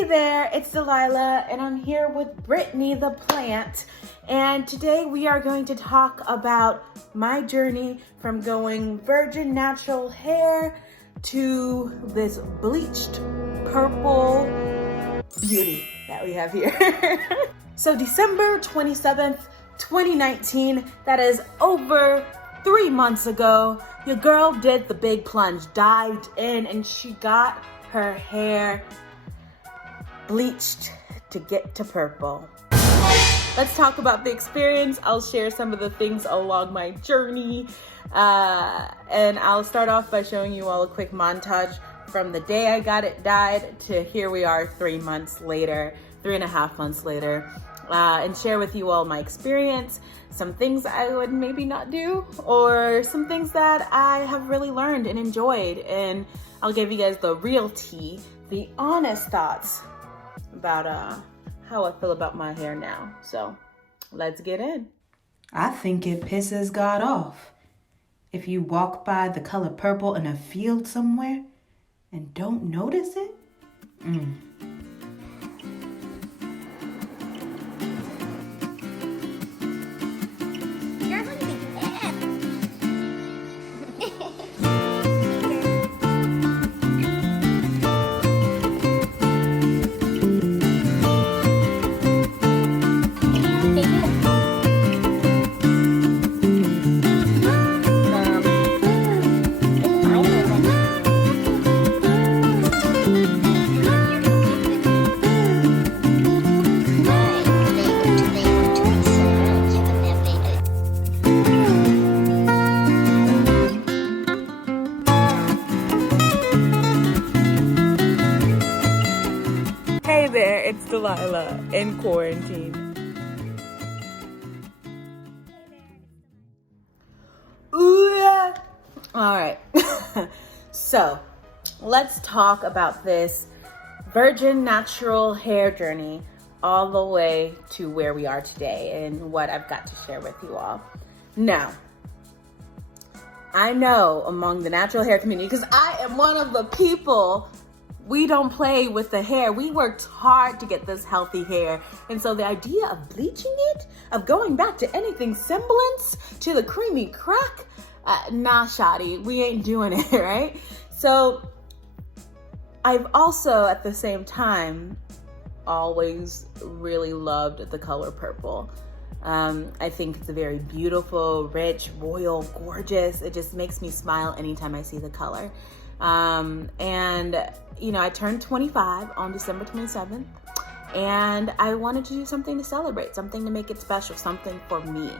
Hey there, it's Dalyla, and I'm here with Brittany the plant. And today we are going to talk about my journey from going virgin natural hair to this bleached purple beauty that we have here. So December 27th, 2019, that is over 3 months ago, your girl did the big plunge, dived in, and she got her hair bleached to get to purple. Let's talk about the experience. I'll share some of the things along my journey. And I'll start off by showing you all a quick montage from the day I got it dyed to here we are 3 months later, 3.5 months later, and share with you all my experience, some things I would maybe not do, or some things that I have really learned and enjoyed. And I'll give you guys the real tea, the honest thoughts about how I feel about my hair now. So let's get in. I think it pisses God off if you walk by the color purple in a field somewhere and don't notice it. Hey there, it's Dalyla in quarantine. Ooh, yeah. All right. So let's talk about this virgin natural hair journey all the way to where we are today and what I've got to share with you all. Now, I know among the natural hair community, because I am one of the people, we don't play with the hair. We worked hard to get this healthy hair. And so the idea of bleaching it, of going back to anything semblance to the creamy crack, nah, shawty, we ain't doing it, right? So I've also, at the same time, always really loved the color purple. I think it's a very beautiful, rich, royal, gorgeous. It just makes me smile anytime I see the color. And you know, I turned 25 on December 27th, and I wanted to do something to celebrate, something to make it special, something for me,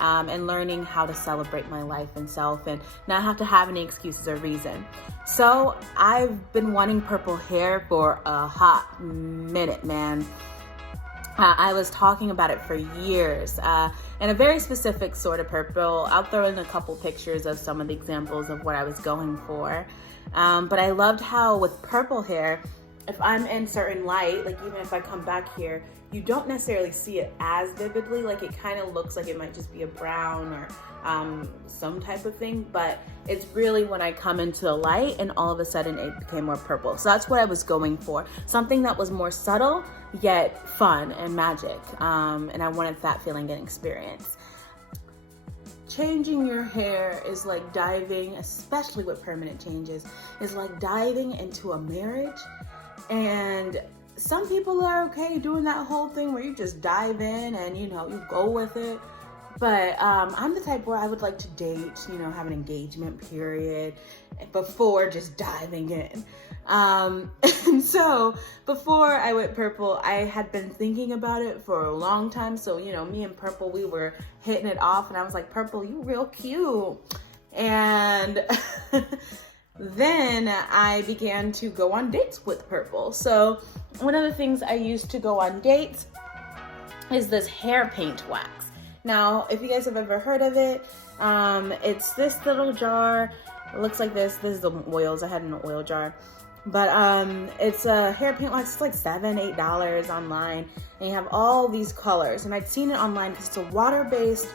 and learning how to celebrate my life and self and not have to have any excuses or reason. So I've been wanting purple hair for a hot minute, man. I was talking about it for years, and a very specific sort of purple. I'll throw in a couple pictures of some of the examples of what I was going for. But I loved how with purple hair, if I'm in certain light, like even if I come back here, you don't necessarily see it as vividly. Like it kind of looks like it might just be a brown or some type of thing, but it's really when I come into the light and all of a sudden it became more purple. So that's what I was going for. Something that was more subtle, yet fun and magic. And I wanted that feeling and experience. Changing your hair is like diving, especially with permanent changes, is like diving into a marriage. And some people are okay doing that whole thing where you just dive in and, you know, you go with it. But I'm the type where I would like to date, you know, have an engagement period before just diving in. And so before I went purple, I had been thinking about it for a long time. So, you know, me and purple, we were hitting it off, and I was like, purple, you real cute. And then I began to go on dates with purple. So one of the things I used to go on dates is this hair paint wax. Now, if you guys have ever heard of it, it's this little jar. It looks like this. This is the oils. I had an oil jar. But it's a hair paint wax. It's like $7, $8 online. And you have all these colors. And I'd seen it online because it's a water-based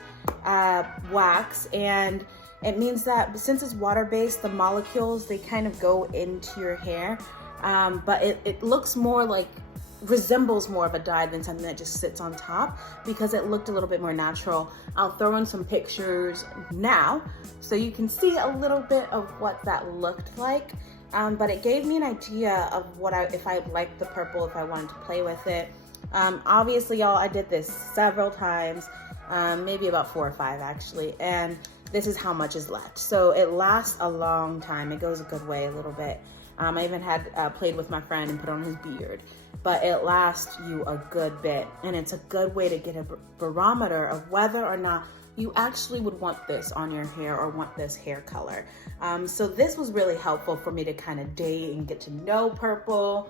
wax. And it means that since it's water-based, the molecules, they kind of go into your hair. But it looks more like resembles more of a dye than something that just sits on top, because it looked a little bit more natural. I'll throw in some pictures now so you can see a little bit of what that looked like. But it gave me an idea of if I liked the purple, if I wanted to play with it. Obviously, y'all, I did this several times, maybe about 4 or 5 actually, and this is how much is left. So it lasts a long time. It goes a good way, a little bit. I even had played with my friend and put on his beard, but it lasts you a good bit, and it's a good way to get a barometer of whether or not you actually would want this on your hair or want this hair color. So this was really helpful for me to kind of date and get to know purple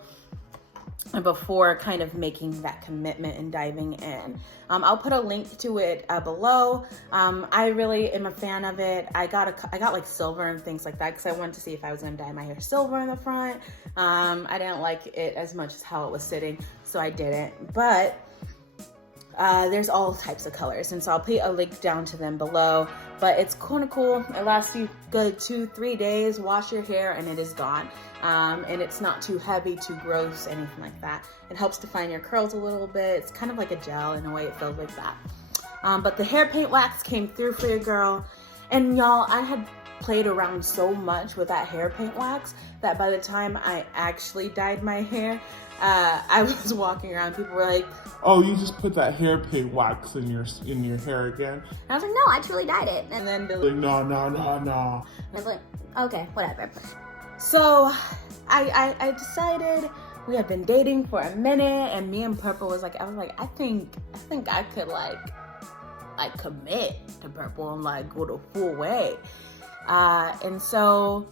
before kind of making that commitment and diving in. I'll put a link to it below. I really am a fan of it. I got like silver and things like that because I wanted to see if I was gonna dye my hair silver in the front. I didn't like it as much as how it was sitting, so I didn't. But there's all types of colors, and so I'll put a link down to them below. But it's kind of cool. It lasts you good 2-3 days. Wash your hair and it is gone. And it's not too heavy, too gross, anything like that. It helps define your curls a little bit. It's kind of like a gel in a way. It feels like that. But the hair paint wax came through for your girl. And y'all, I had played around so much with that hair paint wax that by the time I actually dyed my hair, I was walking around, people were like, "Oh, you just put that hair paint wax in your hair again?" And I was like, "No, I truly dyed it." And then Dalyla, like, no. I was like, "Okay, whatever." So I decided, we had been dating for a minute, and me and Purple was like, I think I could like commit to Purple and like go the full way. And so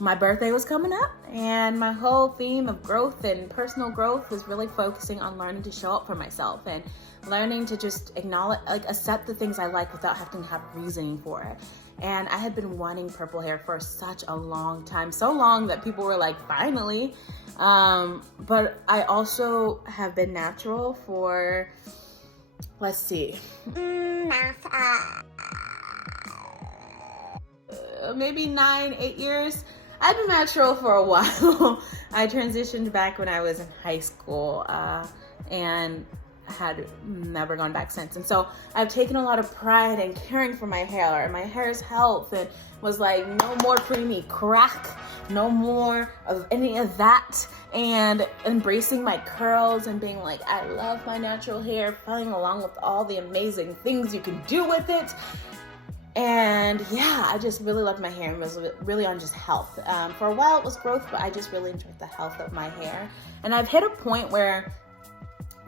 my birthday was coming up, and my whole theme of growth and personal growth was really focusing on learning to show up for myself and learning to just acknowledge, like accept the things I like without having to have reasoning for it. And I had been wanting purple hair for such a long time, so long that people were like, finally. But I also have been natural for, let's see, maybe 9-8 years. I've been natural for a while. I transitioned back when I was in high school, and had never gone back since. And so I've taken a lot of pride in caring for my hair and my hair's health, and was like, no more creamy crack, no more of any of that, and embracing my curls and being like, I love my natural hair, following along with all the amazing things you can do with it. And yeah, I just really loved my hair and was really on just health. For a while it was growth, but I just really enjoyed the health of my hair. And I've hit a point where,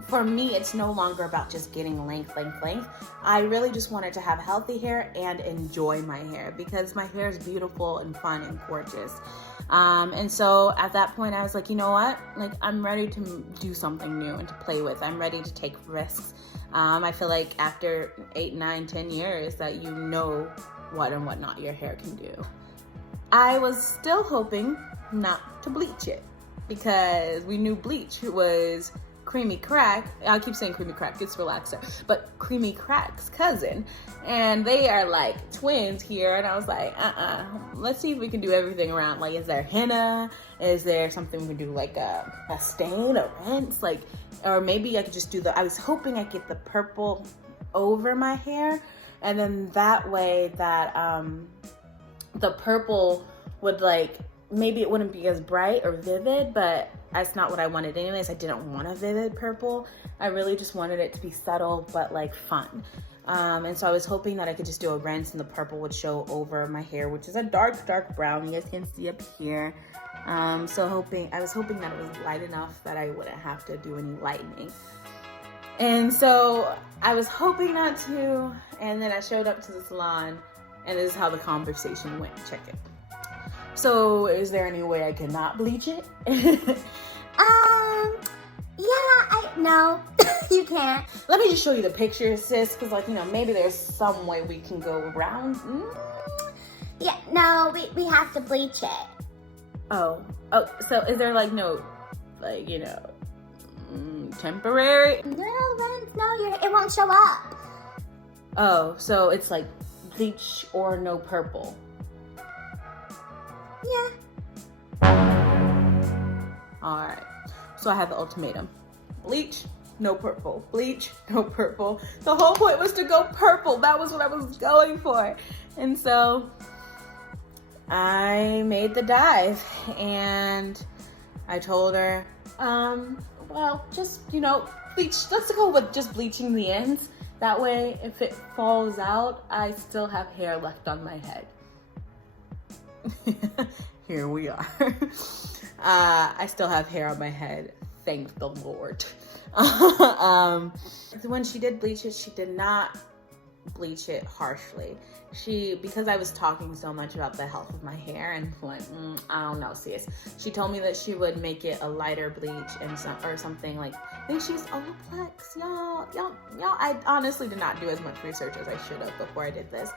for me, it's no longer about just getting length. I really just wanted to have healthy hair and enjoy my hair, because my hair is beautiful and fun and gorgeous. And so at that point I was like, you know what? Like, I'm ready to do something new and to play with. I'm ready to take risks. I feel like after 8, 9, 10 years that you know what and what not your hair can do. I was still hoping not to bleach it, because we knew bleach was Creamy Crack. I keep saying Creamy Crack, it's relaxer, but Creamy Crack's cousin, and they are like twins here. And I was like, let's see if we can do everything around. Like, is there henna? Is there something we can do, like a stain, a rinse, like, or maybe I could just do I was hoping I could get the purple over my hair, and then that way that the purple would, like, maybe it wouldn't be as bright or vivid, but that's not what I wanted anyways. I didn't want a vivid purple. I really just wanted it to be subtle, but like fun. And so I was hoping that I could just do a rinse and the purple would show over my hair, which is a dark brown. You guys can see up here. I was hoping that it was light enough that I wouldn't have to do any lightening. And so I was hoping not to, and then I showed up to the salon, and this is how the conversation went. Check it. So, is there any way I could not bleach it? No, you can't. Let me just show you the picture, sis, because, like, you know, maybe there's some way we can go around. Yeah, no, we have to bleach it. Oh, so is there, like, no, like, you know, temporary? No, it won't show up. Oh, so it's like bleach or no purple. Yeah. All right. So I have the ultimatum. bleach, no purple. Bleach, no purple. The whole point was to go purple. That was what I was going for. And so I made the dive and I told her, well, just, bleach. Let's go with just bleaching the ends. That way, if it falls out, I still have hair left on my head. Here we are. I still have hair on my head. Thank the Lord. When she did bleach it, she did not bleach it harshly. Because I was talking so much about the health of my hair and like, I don't know, sis. She told me that she would make it a lighter bleach or something like, I think she used Olaplex. Y'all, I honestly did not do as much research as I should have before I did this.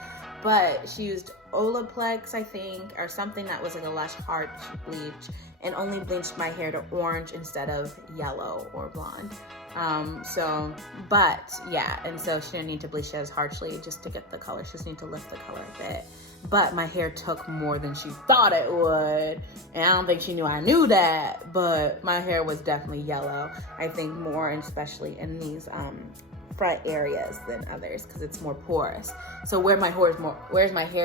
But she used Olaplex, I think, or something that was like a less harsh bleach, and only bleached my hair to orange instead of yellow or blonde. But yeah, and so she didn't need to bleach it as harshly just to get the color. She just needed to lift the color a bit. But my hair took more than she thought it would. And I don't think she knew I knew that, but my hair was definitely yellow. I think more, especially in these front areas than others because it's more porous. So where my hair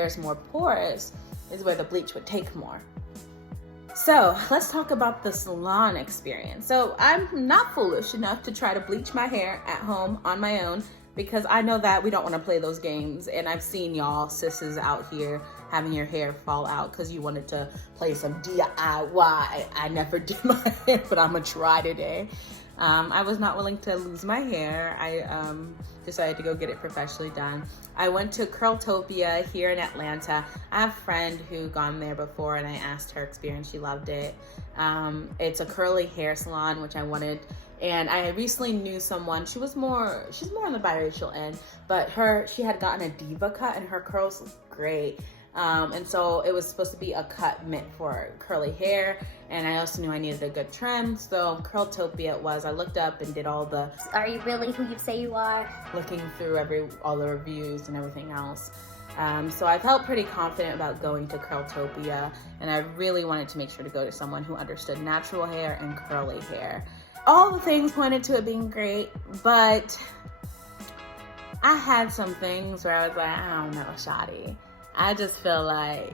is more porous is where the bleach would take more. So let's talk about the salon experience. So I'm not foolish enough to try to bleach my hair at home on my own because I know that we don't want to play those games. And I've seen y'all sisses out here having your hair fall out because you wanted to play some DIY. I never did my hair, but I'm gonna try today. I was not willing to lose my hair. I decided to go get it professionally done. I went to Curltopia here in Atlanta. I have a friend who gone there before and I asked her experience. She loved it. It's a curly hair salon, which I wanted. And I recently knew someone, she's more on the biracial end, but she had gotten a diva cut and her curls looked great. And so it was supposed to be a cut meant for curly hair. And I also knew I needed a good trim. So Curltopia it was. I looked up and did all the... Are you really who you say you are? Looking through all the reviews and everything else. So I felt pretty confident about going to Curltopia. And I really wanted to make sure to go to someone who understood natural hair and curly hair. All the things pointed to it being great, but I had some things where I was like, I don't know, Shadi. I just feel like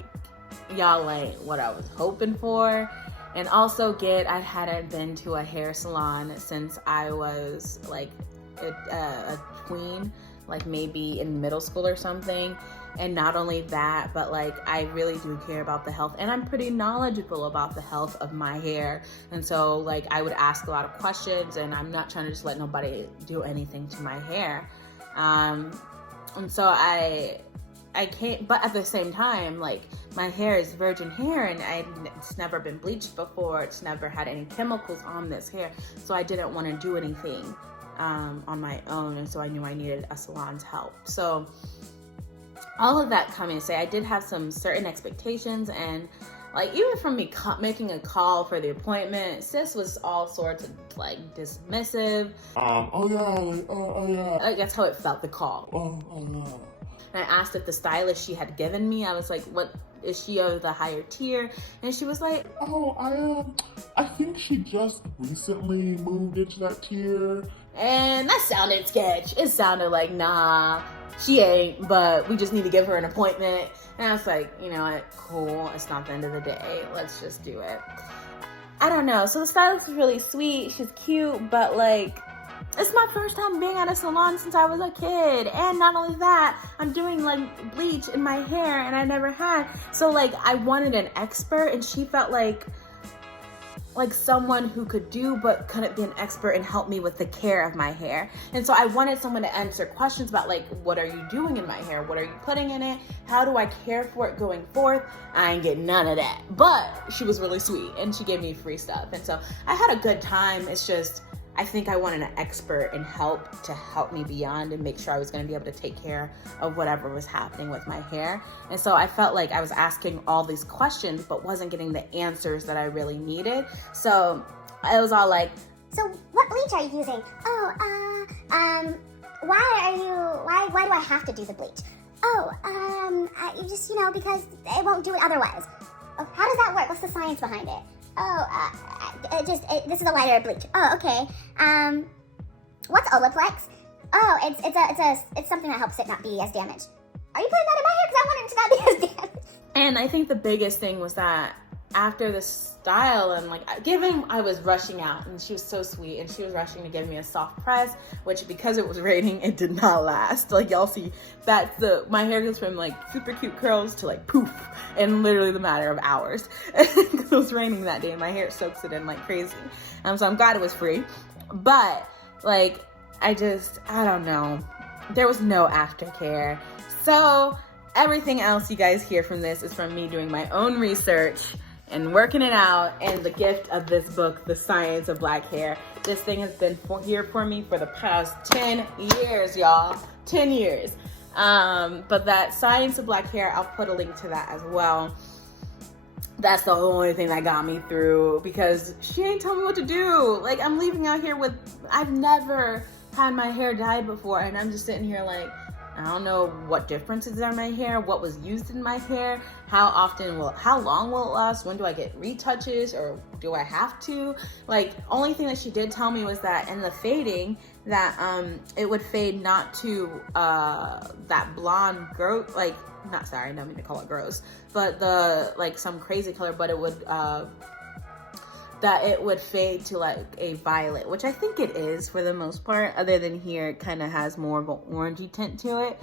y'all ain't what I was hoping for. And also I hadn't been to a hair salon since I was like a tween, like maybe in middle school or something. And not only that, but like I really do care about the health and I'm pretty knowledgeable about the health of my hair. And so like I would ask a lot of questions and I'm not trying to just let nobody do anything to my hair. And so I can't, but at the same time, like my hair is virgin hair and it's never been bleached before. It's never had any chemicals on this hair. So I didn't want to do anything on my own. And so I knew I needed a salon's help. So all of that coming to say, I did have some certain expectations and like even from me making a call for the appointment, sis was all sorts of like dismissive. Oh yeah. Like, that's how it felt, the call. Oh no. And I asked if the stylist she had given me, I was like, what, is she of the higher tier? And she was like, oh, I think she just recently moved into that tier. And that sounded sketch. It sounded like, nah, she ain't, but we just need to give her an appointment. And I was like, you know what, cool, it's not the end of the day, let's just do it. I don't know, so the stylist was really sweet, she's cute, but like, it's my first time being at a salon since I was a kid. And not only that, I'm doing like bleach in my hair and I never had. So like I wanted an expert and she felt like someone who could do but couldn't be an expert and help me with the care of my hair. And so I wanted someone to answer questions about like, what are you doing in my hair? What are you putting in it? How do I care for it going forth? I ain't getting none of that. But she was really sweet and she gave me free stuff. And so I had a good time. It's just, I think I wanted an expert and help to help me beyond and make sure I was going to be able to take care of whatever was happening with my hair. And so I felt like I was asking all these questions but wasn't getting the answers that I really needed. So I was all like, so what bleach are you using? Why do I have to do the bleach? You just, because it won't do it otherwise. Oh, how does that work? What's the science behind it? this is a lighter bleach. Oh, okay. What's Olaplex? Oh, it's something that helps it not be as damaged. Are you putting that in my hair? Because I want it to not be as damaged. And I think the biggest thing was that after the style and like I was rushing out, and she was so sweet, and she was rushing to give me a soft press, which because it was raining, it did not last. Like y'all see, my hair goes from like super cute curls to like poof in literally the matter of hours. It was raining that day and my hair soaks it in like crazy. So I'm glad it was free. But like, I don't know. There was no aftercare. So everything else you guys hear from this is from me doing my own research and working it out, and the gift of this book, The Science of Black Hair. This thing has been here for me for the past 10 years, y'all. 10 years. But that Science of Black Hair, I'll put a link to that as well. That's the only thing that got me through, because she ain't tell me what to do. Like, I'm leaving out here I've never had my hair dyed before, and I'm just sitting here like, I don't know what differences are in my hair, what was used in my hair, how long will it last, when do I get retouches, or do I have to? Like, only thing that she did tell me was that in the fading, that it would fade not to that blonde growth, like, not, sorry, I don't mean to call it gross, but the, like, some crazy color, but it would, that it would fade to like a violet, which I think it is for the most part, other than here it kind of has more of an orangey tint to it.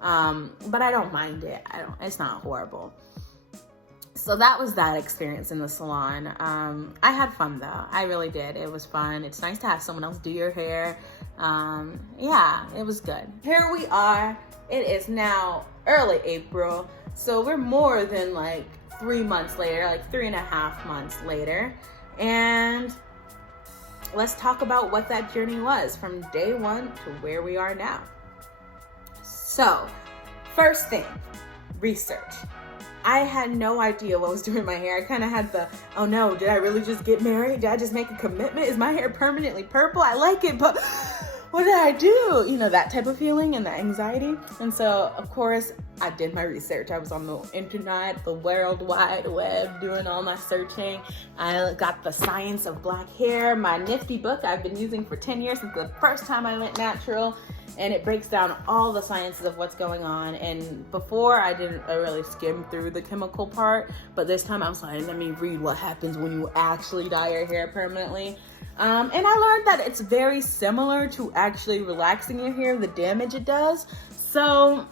But I don't mind it. It's not horrible. So that was that experience in the salon. I had fun though. I really did. It was fun. It's nice to have someone else do your hair. Yeah, it was good. Here we are. It is now early April. So we're more than like 3 months later, like 3.5 months later. And let's talk about what that journey was from day one to where we are now. So, first thing, research. I had no idea what was doing in my hair. I kind of had oh no, did I really just get married? Did I just make a commitment? Is my hair permanently purple? I like it, but what did I do? You know, that type of feeling and the anxiety. And so, of course, I did my research. I was on the internet, the World Wide Web, doing all my searching. I got The Science of Black Hair, my nifty book I've been using for 10 years since the first time I went natural. And it breaks down all the sciences of what's going on. And before, I didn't really skim through the chemical part. But this time, I was like, let me read what happens when you actually dye your hair permanently. And I learned that it's very similar to actually relaxing your hair, the damage it does. So,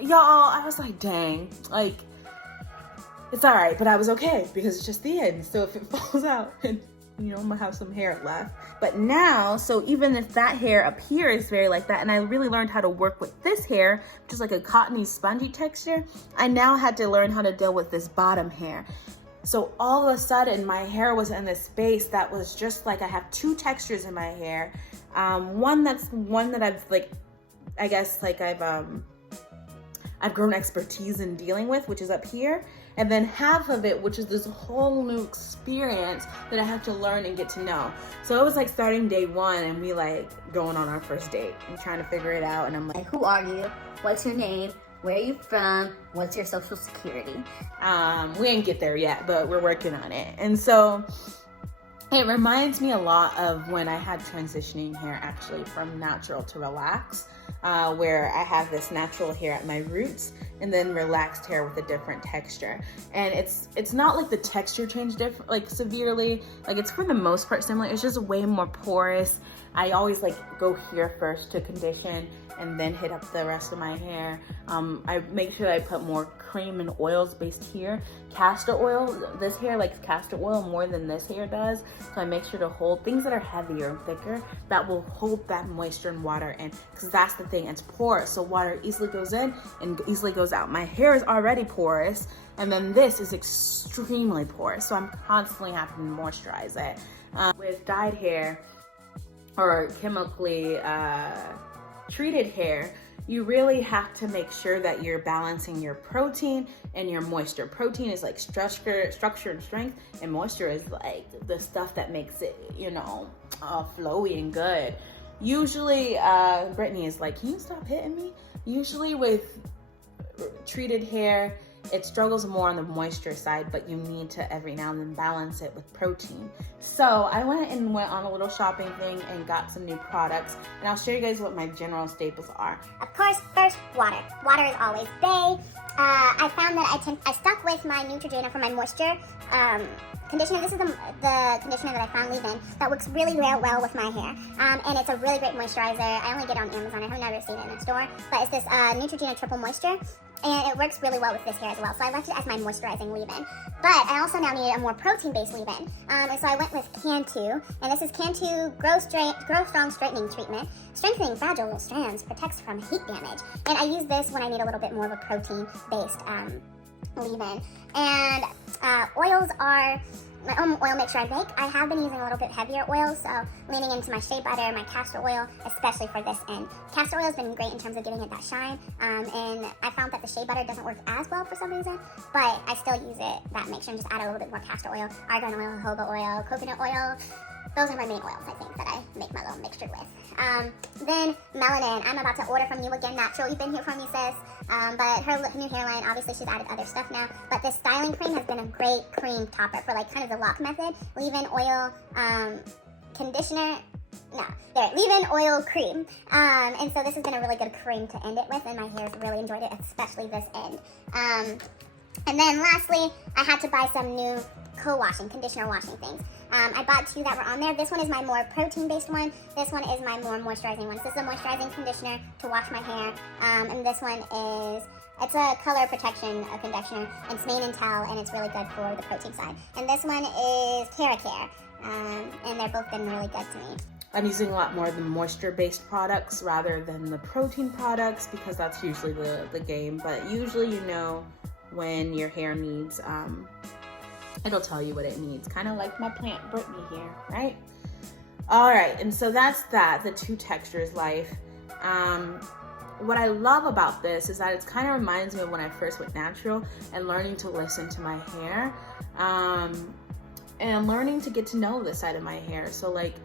y'all, I was like, dang, like, it's all right, but I was okay because it's just the end. So if it falls out, and you know, I'm gonna have some hair left. But now, so even if that hair up here is very like that, and I really learned how to work with this hair, which is like a cottony, spongy texture, I now had to learn how to deal with this bottom hair. So all of a sudden, my hair was in this space that was just like, I have two textures in my hair. One that I've like, I guess like I've grown expertise in dealing with, which is up here. And then half of it, which is this whole new experience that I have to learn and get to know. So it was like starting day one and we like going on our first date and trying to figure it out. And I'm like, Who are you? What's your name? Where are you from? What's your social security? we ain't get there yet, but we're working on it. And so it reminds me a lot of when I had transitioning hair actually from natural to relax, where I have this natural hair at my roots and then relaxed hair with a different texture. And it's not like the texture changed like severely, like it's for the most part similar. It's just way more porous. I always like go here first to condition and then hit up the rest of my hair. I make sure I put more cream and oils based here. Castor oil, this hair likes castor oil more than this hair does. So I make sure to hold things that are heavier and thicker that will hold that moisture and water in, because that's the thing, it's porous. So water easily goes in and easily goes out. My hair is already porous, and then this is extremely porous. So I'm constantly having to moisturize it. With dyed hair or chemically treated hair, you really have to make sure that you're balancing your protein and your moisture. Protein is like structure and strength, and moisture is like the stuff that makes it, you know, flowy and good. Usually, Brittany is like, can you stop hitting me? Usually with treated hair, it struggles more on the moisture side, but you need to every now and then balance it with protein. So I went on a little shopping thing and got some new products, and I'll show you guys what my general staples are. Of course, first, water. Water is always bae. I found that I stuck with my Neutrogena for my moisture conditioner. This is the conditioner that I found leave-in that works really well with my hair. And it's a really great moisturizer. I only get it on Amazon. I have never seen it in a store. But it's this Neutrogena Triple Moisture. And it works really well with this hair as well. So I left it as my moisturizing leave-in. But I also now needed a more protein-based leave-in. And so I went with Cantu. And this is Cantu Grow Strong Straightening Treatment. Strengthening fragile strands, protects from heat damage. And I use this when I need a little bit more of a protein-based leave-in. And oils are my own oil mixture I make. I have been using a little bit heavier oils, so leaning into my shea butter, my castor oil, especially for this end. Castor oil has been great in terms of giving it that shine, and I found that the shea butter doesn't work as well for some reason, but I still use it, that mixture, and just add a little bit more castor oil, argan oil, jojoba oil, coconut oil. Those are my main oils, I think, that I make my little mixture with. Then Melanin. I'm about to order from you again, natural. You've been here from me, sis. But her new hairline, obviously she's added other stuff now. But this styling cream has been a great cream topper for like kind of the lock method. Leave-in oil conditioner. No, there, leave-in oil cream. And so this has been a really good cream to end it with, and my hair's really enjoyed it, especially this end. And then lastly, I had to buy some new conditioner washing things. I bought two that were on there. This one is my more protein-based one. This one is my more moisturizing one. So this is a moisturizing conditioner to wash my hair. And this one is, it's a color protection conditioner. It's mane and towel, and it's really good for the protein side. And this one is Keracare. And they've both been really good to me. I'm using a lot more of the moisture-based products rather than the protein products because that's usually the game. But usually you know when your hair needs, it'll tell you what it needs. Kind of like my plant Brittany here, right? All right, and so that's that, the two textures life. What I love about this is that it kind of reminds me of when I first went natural and learning to listen to my hair, and learning to get to know this side of my hair. So like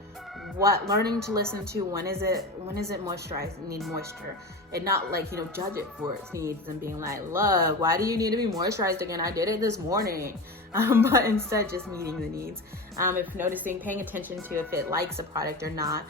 learning to listen to when is it moisturized and need moisture, and not like, you know, judge it for its needs and being like, look, why do you need to be moisturized again? I did it this morning. But instead just meeting the needs. If noticing, paying attention to if it likes a product or not.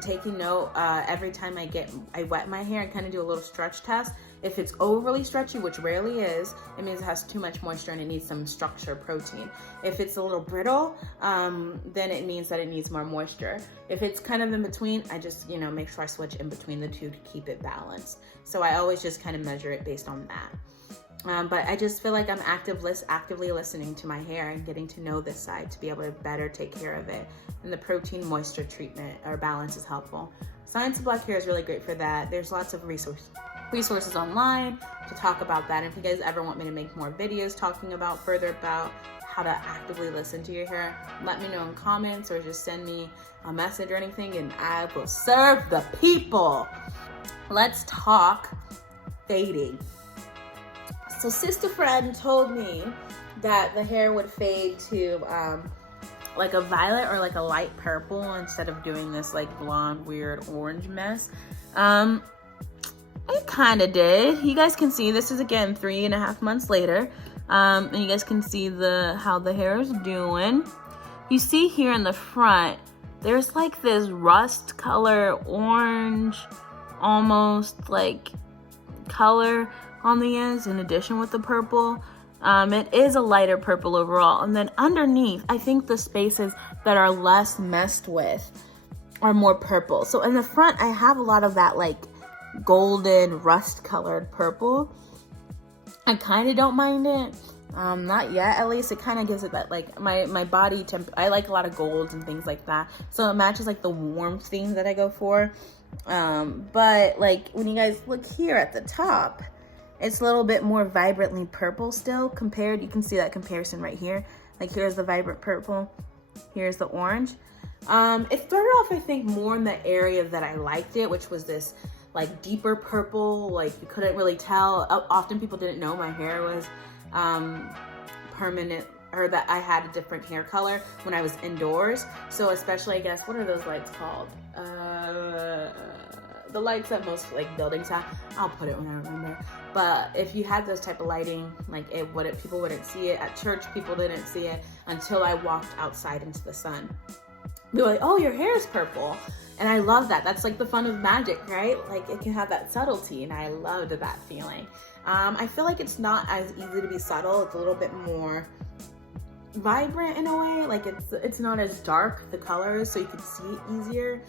Taking note every time I wet my hair and kind of do a little stretch test. If it's overly stretchy, which rarely is, it means it has too much moisture and it needs some structure, protein. If it's a little brittle, then it means that it needs more moisture. If it's kind of in between, I just, you know, make sure I switch in between the two to keep it balanced. So I always just kind of measure it based on that. But I just feel like I'm actively listening to my hair and getting to know this side to be able to better take care of it. And the protein moisture treatment or balance is helpful. Science of Black Hair is really great for that. There's lots of resources online to talk about that. And if you guys ever want me to make more videos talking about further about how to actively listen to your hair, let me know in comments or just send me a message or anything and I will serve the people. Let's talk fading. So sister friend told me that the hair would fade to like a violet or like a light purple instead of doing this like blonde weird orange mess. It kind of did. You guys can see this is again 3.5 months later, and you guys can see how the hair is doing. You see here in the front there's like this rust color orange almost like color on the ends in addition with the purple. It is a lighter purple overall. And then underneath, I think the spaces that are less messed with are more purple. So in the front, I have a lot of that like golden rust colored purple. I kind of don't mind it. Not yet, at least. It kind of gives it that like my body temp. I like a lot of golds and things like that. So it matches like the warm theme that I go for. But like when you guys look here at the top, it's a little bit more vibrantly purple still compared. You can see that comparison right here. Like here's the vibrant purple, here's the orange. It started off, I think, more in the area that I liked it, which was this like deeper purple. Like you couldn't really tell. Often people didn't know my hair was permanent, or that I had a different hair color when I was indoors. So especially, I guess, what are those lights called? the lights that most like buildings have. I'll put it when I remember. But if you had those type of lighting, like people wouldn't see it. At church, people didn't see it until I walked outside into the sun. Be like, oh, your hair is purple. And I love that. That's like the fun of magic, right? Like it can have that subtlety, and I loved that feeling. I feel like it's not as easy to be subtle. It's a little bit more vibrant in a way. Like it's not as dark, the colors, so you can see it easier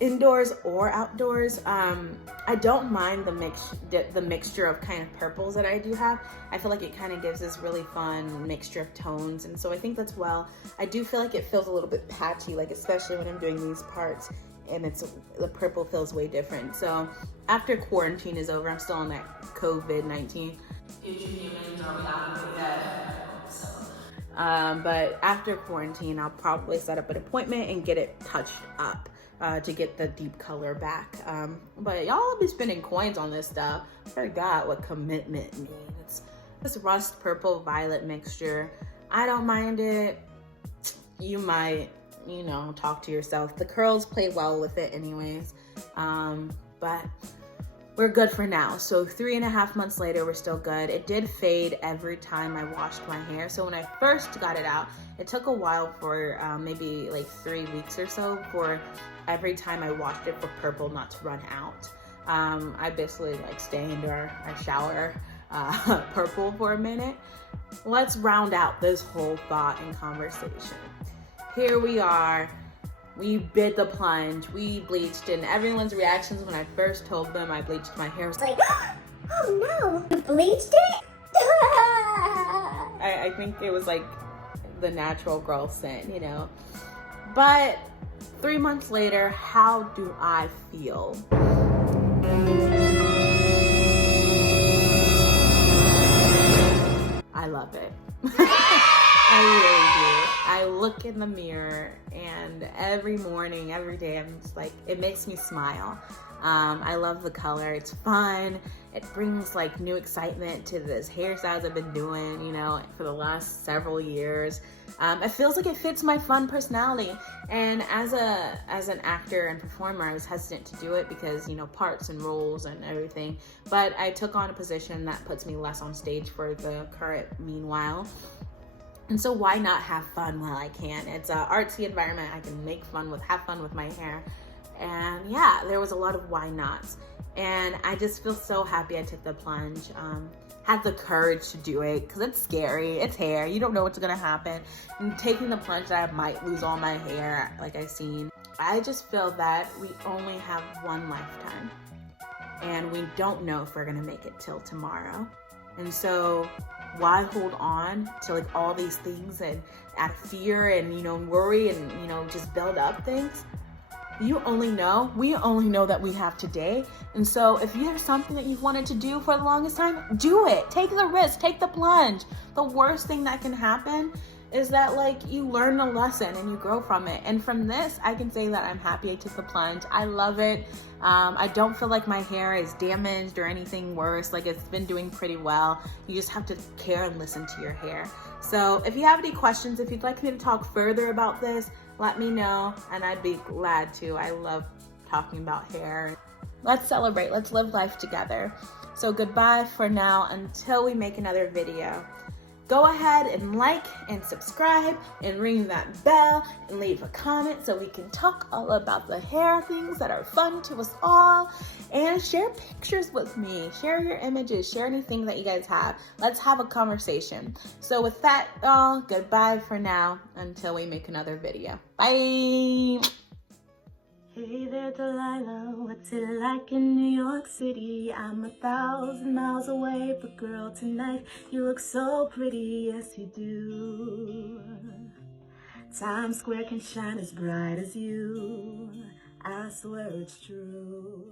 indoors or outdoors. I don't mind the mixture of kind of purples that I do have. I feel like it kind of gives this really fun mixture of tones, and so I think that's I do feel like it feels a little bit patchy, like especially when I'm doing these parts, and the purple feels way different. So after quarantine is over, I'm still on that COVID-19. Future humans, are we out of it yet? So, but after quarantine, I'll probably set up an appointment and get it touched up to get the deep color back. But y'all will be spending coins on this stuff. I forgot what commitment means. It's this rust purple violet mixture. I don't mind it. You might, talk to yourself. The curls play well with it anyways. But we're good for now. So 3.5 months later, we're still good. It did fade every time I washed my hair. So when I first got it out, it took a while for maybe like 3 weeks or so for every time I washed it for purple not to run out. I basically like stay into our shower purple for a minute. Let's round out this whole thought and conversation. Here we are. We did the plunge, we bleached, and everyone's reactions when I first told them I bleached my hair was like, oh no, you bleached it? I think it was like the natural girl sin, But 3 months later, how do I feel? I love it. I really do. I look in the mirror, and every morning, every day, I'm just like, it makes me smile. I love the color. It's fun. It brings like new excitement to this hairstyles I've been doing, for the last several years. It feels like it fits my fun personality. And as an actor and performer, I was hesitant to do it because, parts and roles and everything. But I took on a position that puts me less on stage for the current meanwhile. And so why not have fun while I can? It's an artsy environment. I can have fun with my hair. And yeah, there was a lot of why nots. And I just feel so happy I took the plunge. Had the courage to do it because it's scary. It's hair. You don't know what's gonna happen. And taking the plunge that I might lose all my hair, like I've seen. I just feel that we only have one lifetime. And we don't know if we're gonna make it till tomorrow. And so why hold on to like all these things and out of fear and worry and just build up things? We only know that we have today. And so if you have something that you've wanted to do for the longest time, do it. Take the risk, take the plunge. The worst thing that can happen is that you learn a lesson and you grow from it. And from this, I can say that I'm happy I took the plunge. I love it. I don't feel like my hair is damaged or anything worse. It's been doing pretty well. You just have to care and listen to your hair. So if you have any questions, if you'd like me to talk further about this, let me know and I'd be glad to. I love talking about hair. Let's celebrate. Let's live life together. So goodbye for now until we make another video. Go ahead and like and subscribe and ring that bell and leave a comment so we can talk all about the hair things that are fun to us all, and share pictures with me. Share your images, share anything that you guys have. Let's have a conversation. So with that, goodbye for now until we make another video. Bye. Hey there, Dalyla, what's it like in New York City? I'm 1,000 miles away, but girl, tonight you look so pretty, yes you do. Times Square can shine as bright as you, I swear it's true.